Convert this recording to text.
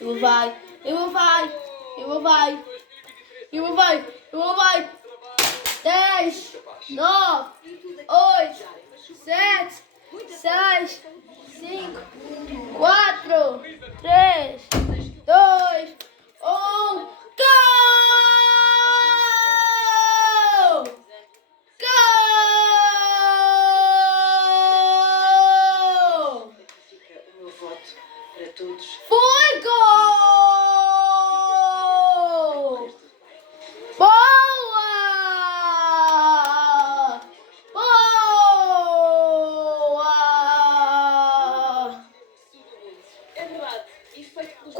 Ele vai, ele vai, ele vai, ele vai, ele vai. 10, 9, 8, 7, 6, 5, 4, 3, 2, 1. Gol! Gol! Fica o meu voto para todos. Foi gol! Boa! Boa! É verdade. E feito pelos